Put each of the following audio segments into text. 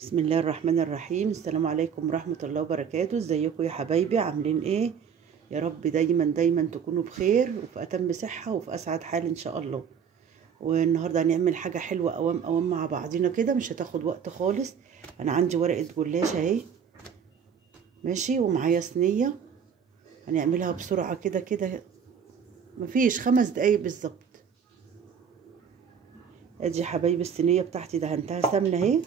بسم الله الرحمن الرحيم. السلام عليكم ورحمة الله وبركاته. ازيكم يا حبايبي؟ عاملين ايه؟ يا رب دايما دايما تكونوا بخير وفي اتم صحة وفي اسعد حال ان شاء الله. والنهاردة هنعمل حاجة حلوة قوام مع بعضينا كده، مش هتاخد وقت خالص. انا عندي ورقة جلاش اهي ماشي، ومعايا صينية هنعملها بسرعة كده مفيش 5 دقايق بالظبط. ادي يا حبايبي الصينية بتاعتي دهنتها سمنة اهي،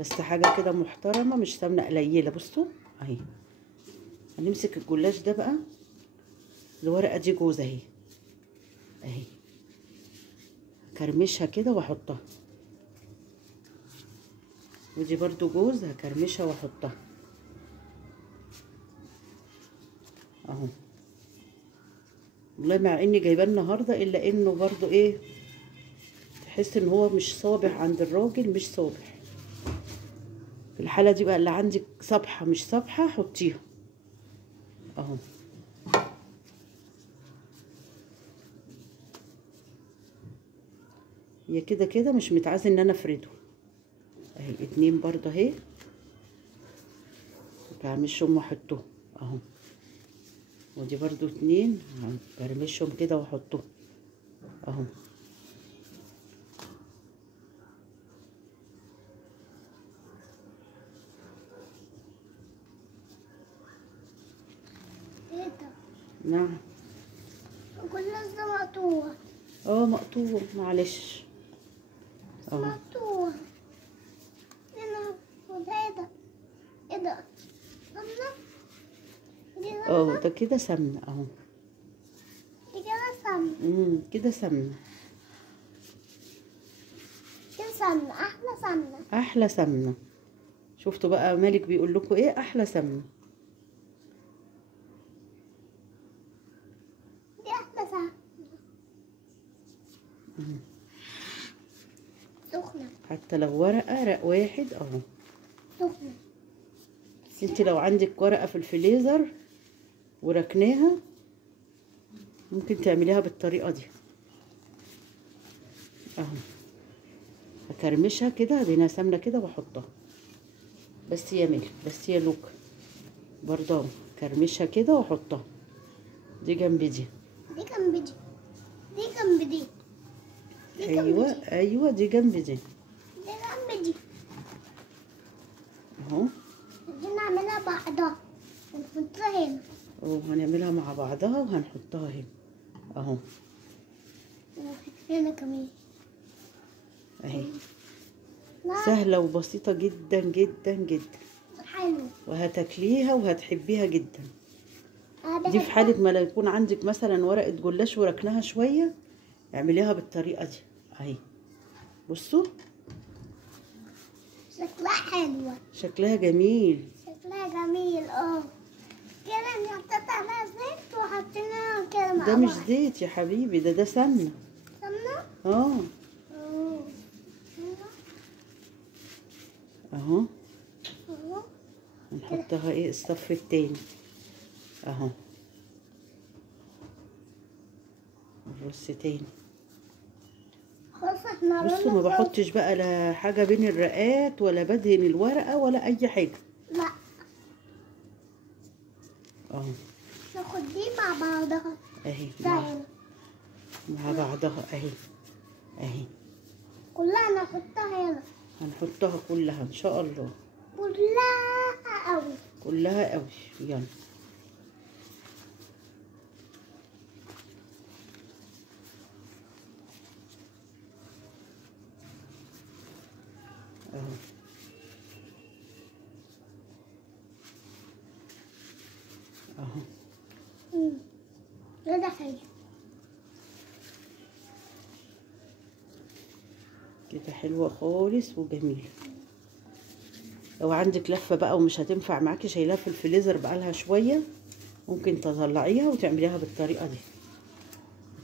بس حاجة كده محترمة، مش سمنة قليلة. بصوا اهي. هنمسك الجلاش ده بقى، الورقة دي جوز اهي اهي، هكرمشها كده واحطها، ودي برضو جوز هكرمشها واحطها اهو. والله مع اني جايباه النهارده الا انه برضو ايه، تحس ان هو مش صابح عند الراجل، مش صابح. في الحالة دي بقى اللي عندك صبحة مش صبحة حطيها اهو. هي كده مش متعايزة ان انا افرده اهي. 2 برضه اهي، هكرمشهم واحطهم اهو. ودي برضو 2 هكرمشهم كده واحطهم اهو. ايه ده؟ نعم. الجلاش ده مقطوع. مقطوع، معلش اهو. مقطوع. هنا وده ايه ده؟ ايه ده؟ سمنة؟ دي سمنة؟ ده كده سمنة اهو. دي كده سمنة. كده سمنة. كده سمنة، أحلى سمنة. احلى سمنة. شفتوا بقى مالك بيقول لكم ايه؟ احلى سمنة. دي أحلى سمنة. سخنة. حتى لو ورقة واحد اهو. سخنة. انت لو عندك ورقة في الفريزر وركناها ممكن تعمليها بالطريقة دي اهو. هكرمشها كده، ادينا سمنة كده واحطها، بس يا ملك، بس يا لوك برضه كرمشها كده واحطها. دي جنب دي. دي جنب دي. دي جنب دي. دي جنب ايوه دي. ايوه، دي جنب دي. دي جنب دي. اهو. دي نعملها بعضها ونحطها هنا. هنعملها مع بعضها وهنحطها هنا اهو. هنا كمان اهي. لا. سهلة وبسيطة جدا جدا جدا، حلو. وهتاكليها وهتحبيها جدا. أنا دي في بحبها. حالة ما يكون عندك مثلا ورقة جلاش وركناها شوية، اعمليها بالطريقة دي اهي. بصوا شكلها حلوة. شكلها جميل. شكلها جميل. كده انت حطيت عليها زيت وحطيناها كده مع ده بعض. مش زيت يا حبيبي، ده سمنة. سمنة؟ اه أوه. اهو. أهو. هنحطها ايه الصف التاني اهو. الرص تاني. خلاص احنا بصوا ما بحطش بقى لا حاجة بين الرقات ولا بدهن الورقة ولا اي حاجة. لا. اهو. ناخد دي مع بعضها. اهي مع بعضها اهي اهي. كلها نحطها هنا. هنحطها كلها ان شاء الله. كلها قوي. كلها قوي. يلا اهو. اهو. كده حلو. كده حلوة خالص وجميلة. لو عندك لفة بقى ومش هتنفع معاكي، شايلاها في الفريزر بقالها شوية، ممكن تطلعيها وتعمليها بالطريقة دي،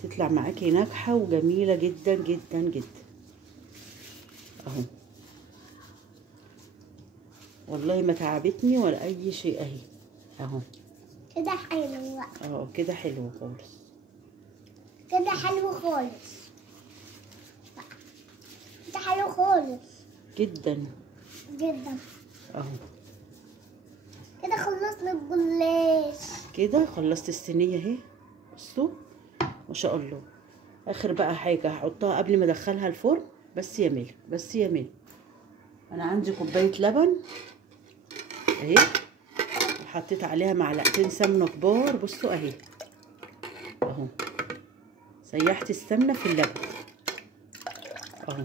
تطلع معاكي ناجحة وجميلة جدا جدا جدا اهو. والله ما تعبتني ولا اي شيء اهي اهو. كده حلو بقى. كده حلو خالص. كده حلو خالص. كده حلو خالص جدا. جدا. اهو كده خلصنا الجلاش. كده خلصت الصينيه اهي. بصوا ما شاء الله. اخر بقى حاجه هحطها قبل ما ادخلها الفرن، بس يا ميل بس يا ميل، انا عندي كوبايه لبن اهي، وحطيت عليها معلقتين سمنه كبار. بصوا اهي اهو، سيحت السمنه في اللبن اهو.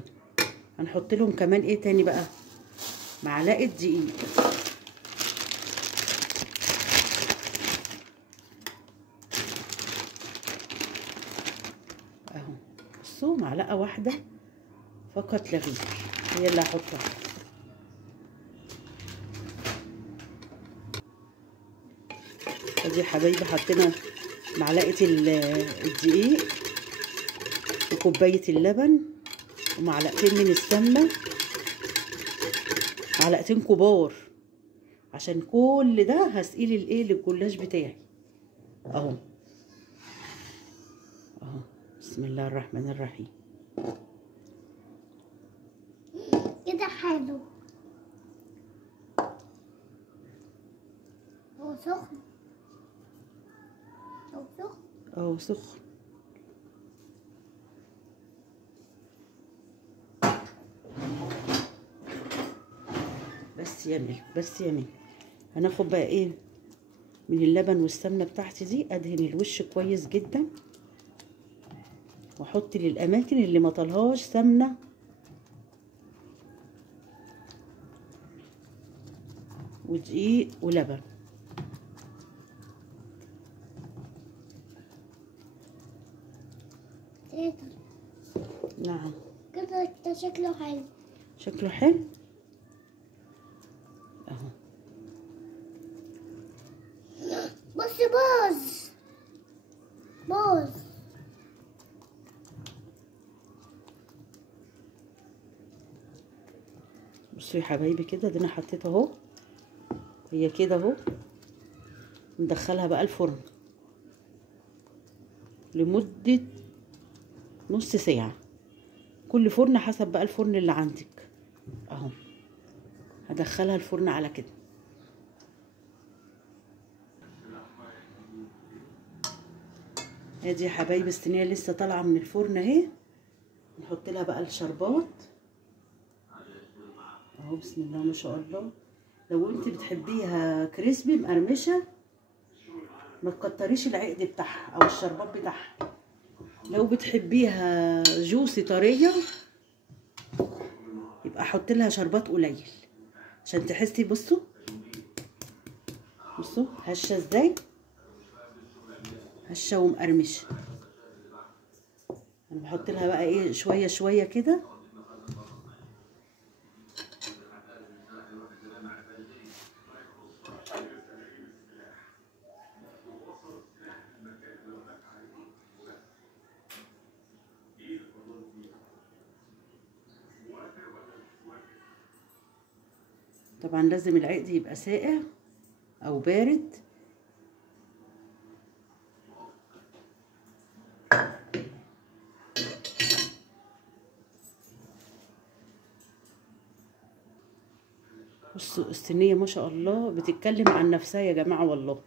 هنحط لهم كمان ايه تاني بقى؟ معلقه دقيق اهو. بصوا معلقه واحده فقط لا غير هي اللي هحطها. ادي يا حبايبي حطينا معلقه الدقيق وكوبايه اللبن ومعلقتين من السمنه، معلقتين كبار، عشان كل ده هسقيل الايه للجلاش بتاعي اهو اهو. بسم الله الرحمن الرحيم. كده حلو. هو سخن. هو سخن. اهو سخن. بس يمل بس يمل. هناخد بقى ايه من اللبن والسمنه بتاعتي دي، ادهن الوش كويس جدا، واحط للاماكن اللي ما طلهاش سمنه ودقيق ولبن. نعم كده شكله حلو. شكله حلو اهو. بص باظ باظ. بصوا يا حبايبي كده، دي انا حطيت اهو، هي كده اهو. ندخلها بقى الفرن لمدة نص ساعة، كل فرن حسب بقى الفرن اللي عندك اهو. هدخلها الفرن على كده. ادي يا حبايبي الصينيه لسه طالعه من الفرن اهي. نحط لها بقى الشربات اهو. بسم الله ما شاء الله. لو انت بتحبيها كريسبي مقرمشه ما تكتريش العقد بتاعها او الشربات بتاعها. لو بتحبيها جوسي طريه يبقى احط لها شربات قليل عشان تحسي. بصوا بصوا هشه ازاي، هشه ومقرمشه. انا بحط لها بقى ايه شويه شويه كده. طبعا لازم العقد يبقى ساقع او بارد. بصوا الصينيه ما شاء الله بتتكلم عن نفسها يا جماعه، والله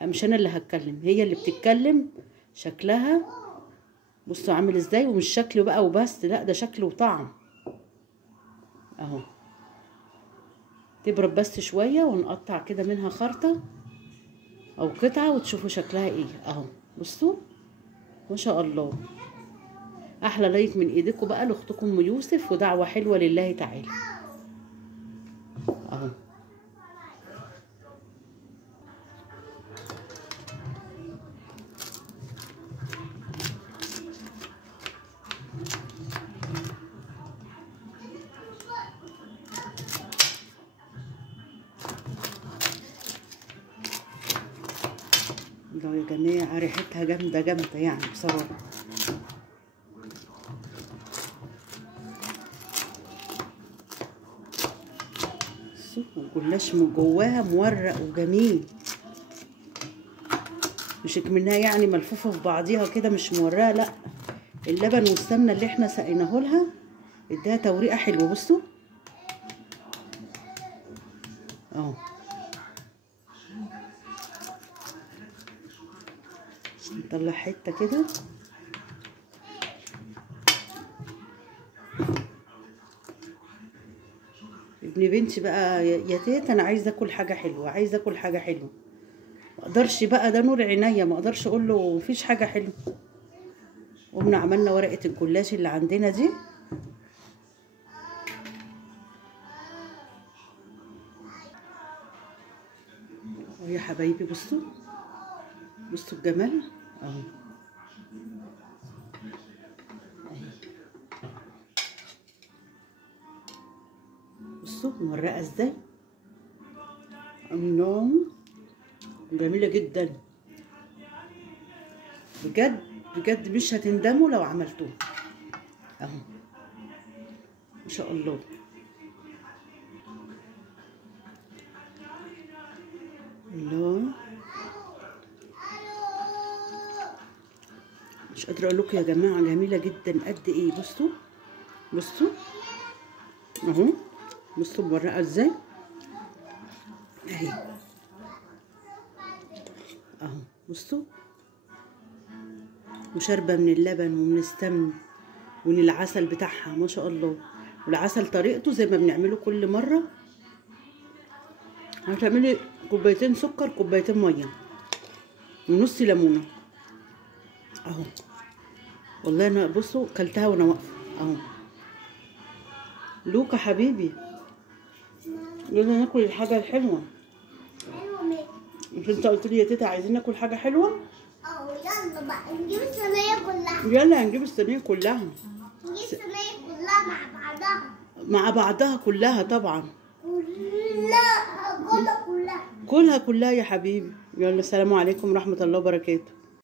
مش انا اللي هتكلم، هي اللي بتتكلم. شكلها بصوا عامل ازاي، ومش شكله بقى وبس، لا ده شكله وطعم اهو. تبرد بس شويه ونقطع كده منها خرطه او قطعه وتشوفوا شكلها ايه اهو. بصوا ما شاء الله. احلى لايك من ايديكم بقى لاختكم ام يوسف، ودعوه حلوه لله تعالى اهو. الله يا جماعه ريحتها جامده جامده يعني بصراحه. الجلاش من جواها مورق وجميل، مش منها يعني ملفوفه في بعضيها كده مش مورقه، لا اللبن والسمنه اللي احنا سقيناه لها اداها توريقه حلوه. بصوا اهو. نطلع حته كده. ابن بنتي بقى يا تيتا انا عايزه اكل حاجه حلوه، عايزه اكل حاجه حلوه. ما اقدرش بقى، ده نور عينيا، ما اقدرش اقول له مفيش حاجه حلوه. قمنا عملنا ورقه الجلاش اللي عندنا دي. يا حبايبي بصوا، بصوا الجمال اهو. بصوا مورقه ازاي، الله، جميله جدا بجد بجد، مش هتندموا لو عملتوه اهو. ما شاء الله. الله، مش قادره اقول لكم يا جماعه جميله جدا قد ايه. بصوا بصوا اهو، بصوا مورقه ازاي اهي اهو. بصوا، وشاربه من اللبن ومن السمن ومن العسل بتاعها ما شاء الله. والعسل طريقته زي ما بنعمله كل مره، هتعملي كوبايتين سكر، كوبايتين ميه، ونص ليمونه اهو. والله انا بصوا كلتها وانا واقفه اهو. لوكا حبيبي يلا ناكل الحاجه الحلوه. مش انت قلت لي يا تيتا عايزين ناكل حاجه حلوه؟ يلا بقى نجيب الصينيه كلها. يلا هنجيب الصينيه كلها. نجيب الصينيه كلها مع بعضها. مع بعضها كلها طبعا. كلها كلها كلها كلها يا حبيبي. يلا السلام عليكم ورحمه الله وبركاته.